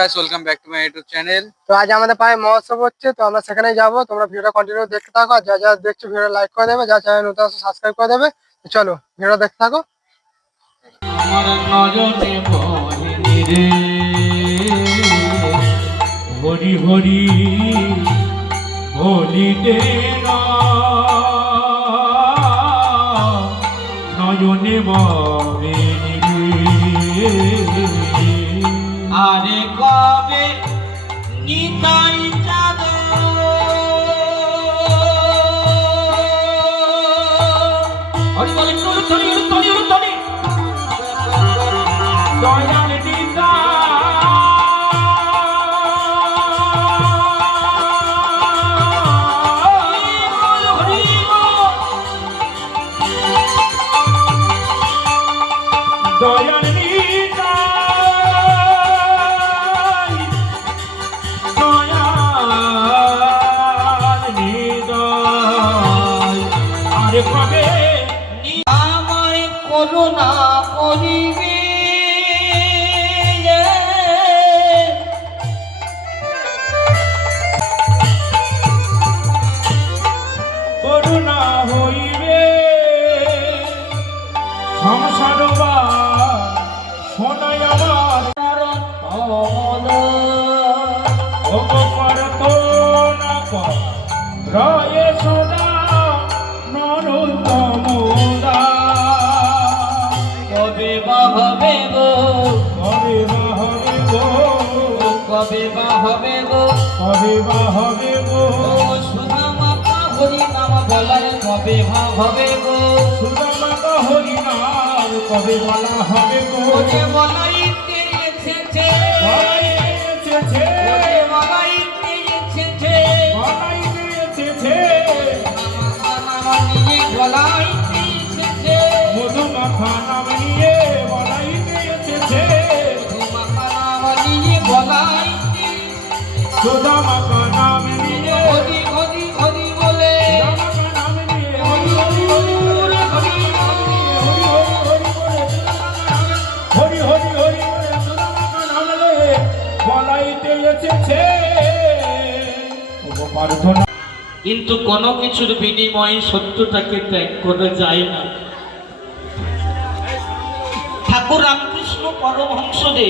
Guys, welcome back to my YouTube channel. তো আজ আমাদের পায়ে মহোৎসব হচ্ছে, তো আমরা সেখানেই যাবো। তোমরা ভিডিওটা কন্টিনিউ দেখতে থাকো, আর যা যা দেখছো ভিডিও লাইক করে দেবে, যা চ্যানেল নতুন আছে সাবস্ক্রাইব করে দেবে। তো চলো ভিডিও দেখতে থাকো। আমার নয়নে বহিনী রে হরি হরি বলিতে নয়নে বহিনী রে আরে কবে নিতাই চাঁদ হরি বলে তলি তলি তলি তলি দয়াল দিদা দয়াল দিদা দয়াল দিদা আরে কবে আমায় করুণা করিবে করুণা হইবে সংসার বা শোনায় আমার রয়ে সোনা নরতমদা কবে বা হবে গো কবে বা হবে গো কবে বা হবে গো কবে বা হবে গো সুধা মাতা হরি নাম বলায় কবে বা হবে গো সুধা মাতা হরি নাম কবে বলা হবে গো যে বলাইতে এসেছে বলাইতে এসেছে বলাইতে এসেছে বলাইতে এসেছে নাম নিয়ে বলাইতে এসেছে মধু মাখা নাম নিয়ে বলাইতে এসেছে মধু মাখা নাম নিয়ে বলাইতে সুধা মাখা নাম নিয়ে হরি হরি হরি বলে মাখা নাম নিয়ে হরি হরি হরি বলে হরি হরি হরি হরি বলে সুধা মাখা নাম নিয়ে বলাইতে এসেছে প্রার্থনা। কিন্তু কোনো কিছুর বিনিময়ে সত্যটাকে ত্যাগ করা যায় না। ঠাকুর রামকৃষ্ণ পরমহংসদেব